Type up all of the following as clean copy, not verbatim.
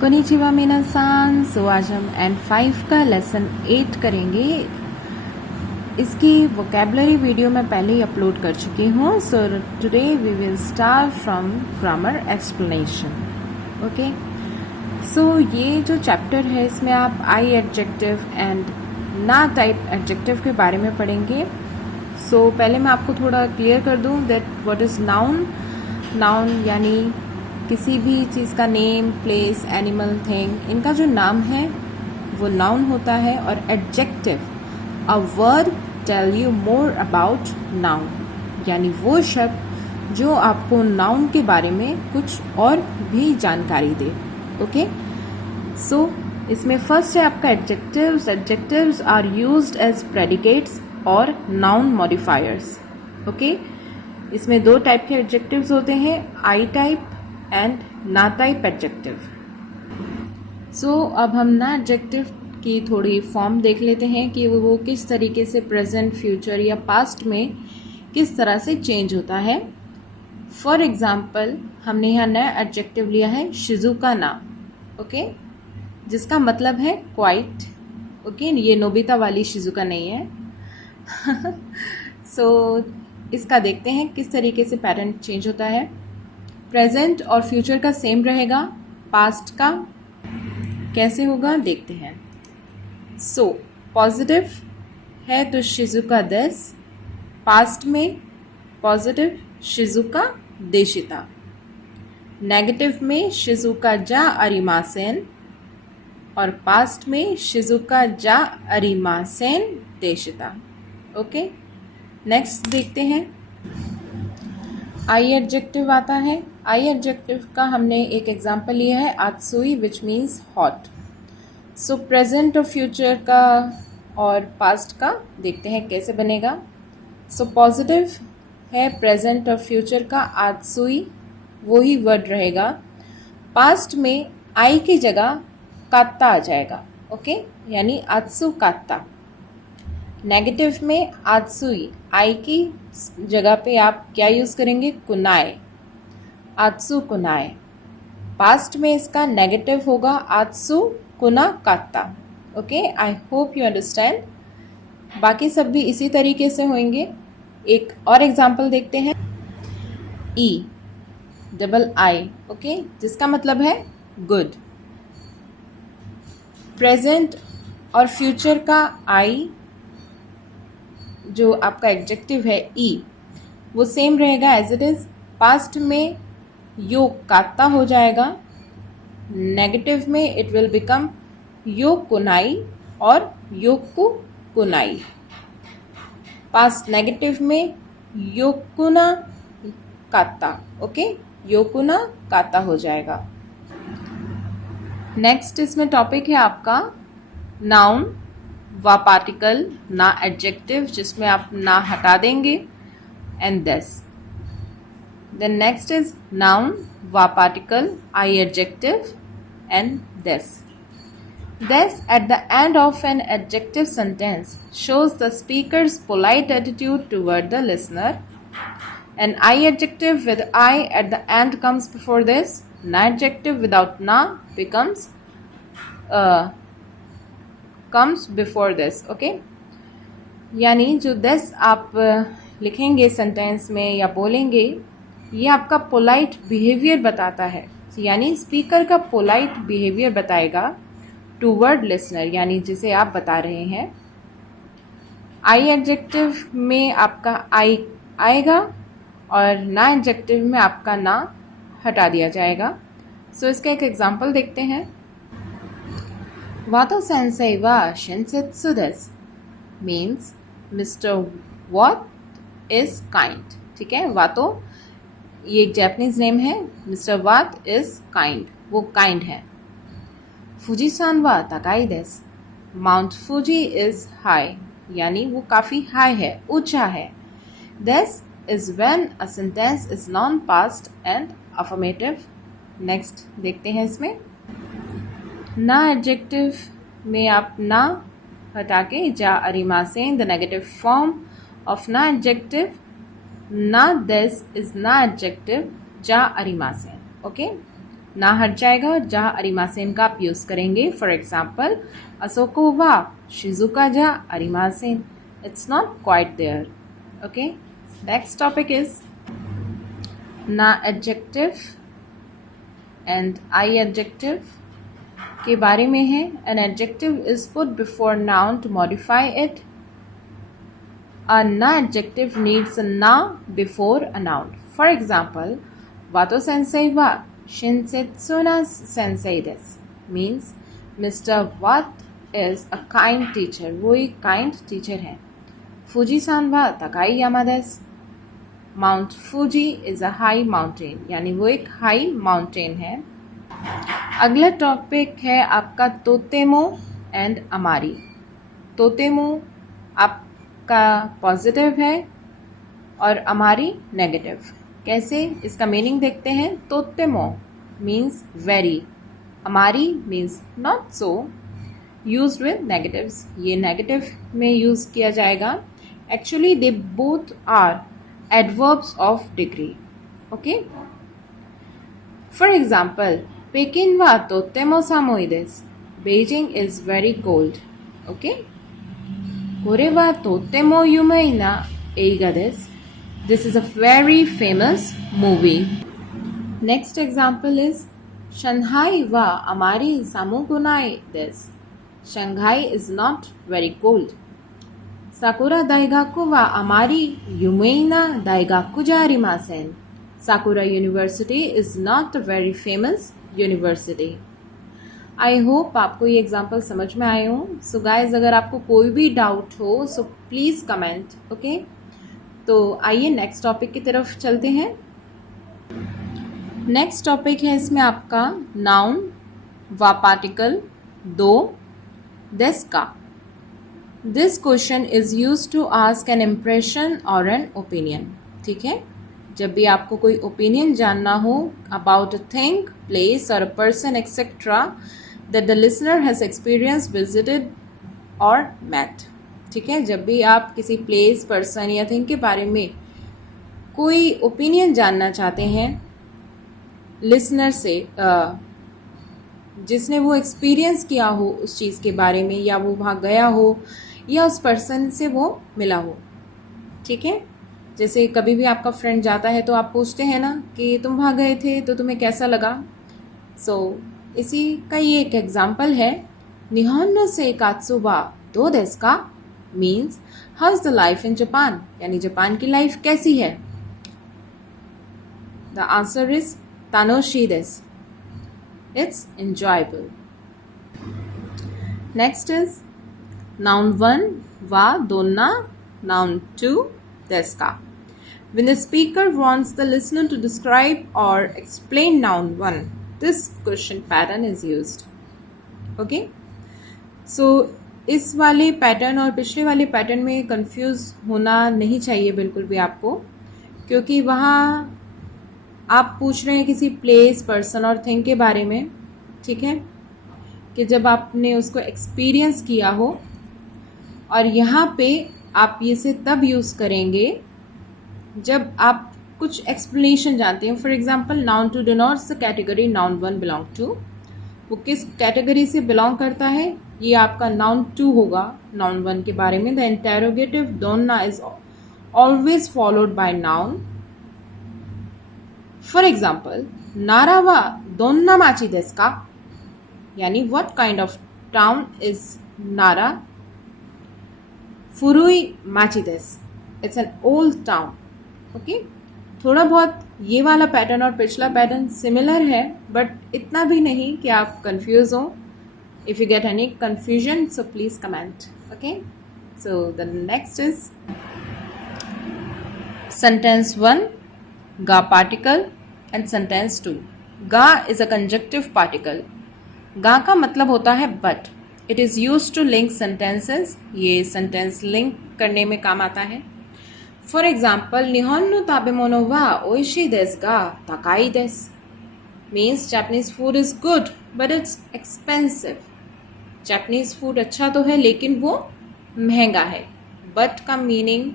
Konnichiwa मिनासान। सो आज हम N5 का लेसन 8 करेंगे। इसकी वोकेबलरी वीडियो मैं पहले ही अपलोड कर चुकी हूँ। So today we will start from grammar explanation. Okay, so ये जो चैप्टर है इसमें आप आई एडजेक्टिव एंड ना टाइप एडजेक्टिव के बारे में पढ़ेंगे। सो पहले मैं आपको थोड़ा क्लियर कर दूँ that what is noun. Noun यानी किसी भी चीज़ का नेम, प्लेस, एनिमल, थिंग, इनका जो नाम है वो नाउन होता है। और adjective, a word tell you more about noun, यानी वो शब्द जो आपको नाउन के बारे में कुछ और भी जानकारी दे। ओके, सो इसमें फर्स्ट है आपका adjectives. Adjectives are used as predicates और नाउन मॉडिफायर्स। ओके, इसमें दो टाइप के एडजेक्टिव्स होते हैं, आई टाइप एंड ना टाइप एडजेक्टिव। सो अब हम ना एडजेक्टिव की थोड़ी फॉर्म देख लेते हैं कि वो किस तरीके से प्रेजेंट, फ्यूचर या पास्ट में किस तरह से चेंज होता है। फॉर एग्जाम्पल, हमने यहाँ नया एडजेक्टिव लिया है शिजुका ना। ओके, जिसका मतलब है क्वाइट। ओके, ये नोबिता वाली शिजुका नहीं है। सो इसका देखते हैं किस तरीके से पैटर्न चेंज होता है। प्रेजेंट और फ्यूचर का सेम रहेगा, पास्ट का कैसे होगा देखते हैं। सो पॉजिटिव है तो शिजुका देस, पास्ट में पॉजिटिव शिजुका देशिता। नेगेटिव में शिजुका जा अरिमासेन और पास्ट में शिजुका जा अरिमासेन देशिता। ओके, नेक्स्ट देखते हैं। आई एडजेक्टिव आता है। आई एडजेक्टिव का हमने एक एग्जाम्पल लिया है आत्सुई, which means hot. So present और फ्यूचर का और पास्ट का देखते हैं कैसे बनेगा। सो पॉजिटिव है प्रेजेंट और फ्यूचर का आत्सुई, वो ही वर्ड रहेगा। पास्ट में आई की जगह कात्ता आ जाएगा। ओके, यानी आत्सु कात्ता। नेगेटिव में आत्सुई, आई की जगह पे आप क्या यूज करेंगे, कुनाए, आत्सु कुनाए। पास्ट में इसका नेगेटिव होगा आत्सु कुना कात्ता। Okay, I hope you understand. बाकी सब भी इसी तरीके से होंगे। एक और एग्जांपल देखते हैं, ई डबल आई। ओके, जिसका मतलब है गुड। प्रेजेंट और फ्यूचर का आई जो आपका एडजेक्टिव है ई, वो सेम रहेगा एज इट इज। पास्ट में योग कात्ता हो जाएगा, नेगेटिव में इट विल बिकम योग कुनाई और योगकु कुनाई। पास्ट नेगेटिव में योगकुना कात्ता। ओके, योगकुना कात्ता हो जाएगा। नेक्स्ट इसमें टॉपिक है आपका नाउन व पार्टिकल, ना एडजेक्टिव जिसमें आप ना हटा देंगे, and this. Then next is noun व particle, I adjective and this. This at the end of an adjective sentence shows the speaker's polite attitude toward the listener. An I adjective with I at the end comes before this. Na adjective without na comes before this. Okay, यानी जो this आप लिखेंगे sentence में या बोलेंगे, ये आपका polite behaviour बताता है। यानी स्पीकर का पोलाइट बिहेवियर बताएगा टूवर्ड लिसनर, यानी जिसे आप बता रहे हैं। आई एडजेक्टिव में आपका आई आएगा और ना एडजेक्टिव में आपका ना हटा दिया जाएगा। सो इसका एक एग्जांपल देखते हैं। वातो सेंसेई वा शिनसेत्सु देसु मीन्स मिस्टर वाट इज काइंड। ठीक है, वातो ये एक जैपनीज नेम है, मिस्टर वाट इज काइंड, वो काइंड है। फुजीसान वा ताकाई देसु, माउंट फुजी इज हाई, यानी वो काफ़ी हाई है, ऊंचा है। This is when a sentence is non past and affirmative. Next देखते हैं इसमें। ना एडजेक्टिव में आप ना हटा के जा अरिमासेन, द नेगेटिव फॉर्म ऑफ ना एडजेक्टिव, ना दिस इज ना एडजेक्टिव जा अरिमासेन। ओके, ना हट जाएगा और जहाँ अरिमासेन का आप यूज़ करेंगे. फॉर एग्जाम्पल असोको वा शिजुका जा अरिमासेन. It's not quite there. Okay, next topic is ना एडजेक्टिव एंड आई एडजेक्टिव के बारे में है. An adjective is put before noun to modify it. A na adjective needs a na before a noun. For example, Wato sensei wa shinsetsu na sensei desu. Means Mr. Wat is a kind teacher. वो एक kind teacher है. Fuji-san wa takai yama desu. Mount Fuji is a high mountain. यानी वो एक high mountain है. अगला topic है आपका तोतेमो एंड अमारी. तोतेमो आप का पॉजिटिव है और अमारी नेगेटिव. कैसे, इसका मीनिंग देखते हैं. तोतेमो मीन्स वेरी, अमारी means not so. Used with negatives. ये नेगेटिव में यूज किया जाएगा. Actually they both are adverbs of degree. Okay, for example पेकिन वा तोतेमो सामोई देसु. Beijing is very cold. Okay, これはとっても有名な映画です. This is a very famous movie. Next example is Shanghai wa amari samuku nai desu. Shanghai is not very cold. Sakura daigaku wa amari yumei na daigaku ja arimasen. Sakura University is not a very famous university. I hope आपको ये example समझ में आए हो. So guys, अगर आपको कोई भी डाउट हो सो प्लीज़ कमेंट. ओके, तो आइए नेक्स्ट टॉपिक की तरफ चलते हैं. नेक्स्ट टॉपिक है इसमें आपका नाउन वा पार्टिकल दो देस का. This question is use to ask an impression और एन ओपिनियन. ठीक है, जब भी आपको कोई ओपिनियन जानना हो अबाउट अ थिंग, प्लेस और a person etcetera that the listener has experienced, visited or met. ठीक है, जब भी आप किसी प्लेस, पर्सन या थिंग के बारे में कोई ओपिनियन जानना चाहते हैं लिसनर से, जिसने वो एक्सपीरियंस किया हो उस चीज़ के बारे में, या वो वहाँ गया हो या उस पर्सन से वो मिला हो. ठीक है, जैसे कभी भी आपका फ्रेंड जाता है तो आप पूछते हैं ना कि तुम वहाँ गए थे तो तुम्हें कैसा लगा. सो इसी का ये एक एग्जाम्पल है. निहोन नो सेइकात्सु वा दो देसु का means how is the life in Japan. यानी जापान की लाइफ कैसी है. द आंसर इज तानोशी देसु. It's enjoyable. Next is noun 1 वा दोन्ना नाउन 2 देसु का. When the speaker wants the listener to describe or explain noun 1, this question pattern is used. Okay? So, इस वाले पैटर्न और पिछले वाले पैटर्न में कंफ्यूज होना नहीं चाहिए बिल्कुल भी आपको, क्योंकि वहाँ आप पूछ रहे हैं किसी प्लेस, पर्सन और थिंग के बारे में. ठीक है, कि जब आपने उसको एक्सपीरियंस किया हो. और यहाँ पे आप ये से तब यूज़ करेंगे जब आप कुछ एक्सप्लेनेशन जानते हैं. For example, noun two denotes the category noun 1 belong to. वो किस कैटेगरी से बिलोंग करता है, ये आपका नाउन 2 होगा नाउन 1 के बारे में. द इंटेरोगेटिव दोन्ना is always followed by noun. For example, नारा वा दोन्ना माची देसु का. यानी what kind of town is Nara. फुरुई माची देसु. It's an old town. Okay, थोड़ा बहुत ये वाला पैटर्न और पिछला पैटर्न सिमिलर है, बट इतना भी नहीं कि आप कंफ्यूज हो. If you get any confusion so please comment. Okay, so the next is sentence 1 गा पार्टिकल एंड सेंटेंस 2. गा इज अ कंजक्टिव पार्टिकल. गा का मतलब होता है but. It is used to link sentences. ये सेंटेंस लिंक करने में काम आता है. फॉर एग्जाम्पल, निहोन नो ताबेमोनो वा ओइशी देसु गा ताकाई देसु. Means Japanese food is good but it's expensive. Japanese food अच्छा तो है लेकिन वो महंगा है. बट का मीनिंग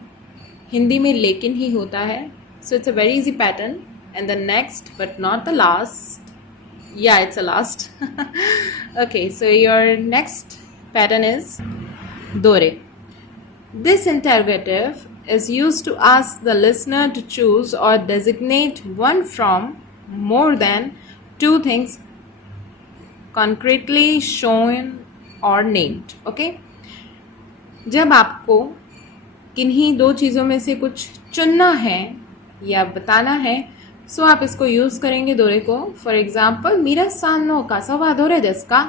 हिंदी में लेकिन ही होता है. So it's a very easy pattern. And the next but not the last Yeah, it's a last. Okay, so your next pattern is dore. This interrogative is used to ask the listener to choose or designate one from more than two things concretely shown or named. Okay? जब आपको किन्हीं दो चीज़ों में से कुछ चुनना है या बताना है, सो आप इसको यूज़ करेंगे दोरे को. फॉर एग्जाम्पल, मीरा सान नो कासा वा दोरे देस का.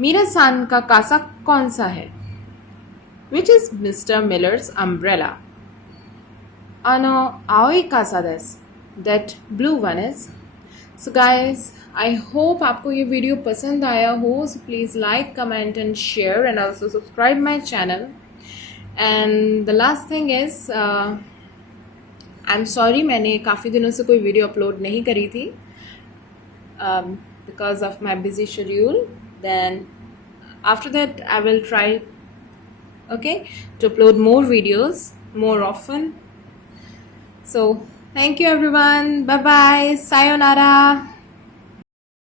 मीरा सान का कासा कौन सा है? Which is Mr. Miller's umbrella. Aoi casa desu. That blue one is. So guys, I hope आपको ये वीडियो पसंद आया हो. So please like, comment and share and also subscribe my channel. And the last thing is, I'm sorry मैंने काफ़ी दिनों से कोई वीडियो अपलोड नहीं करी थी because of my busy schedule. Then after that I will try to upload more videos more often. So thank you everyone. Bye bye. Sayonara.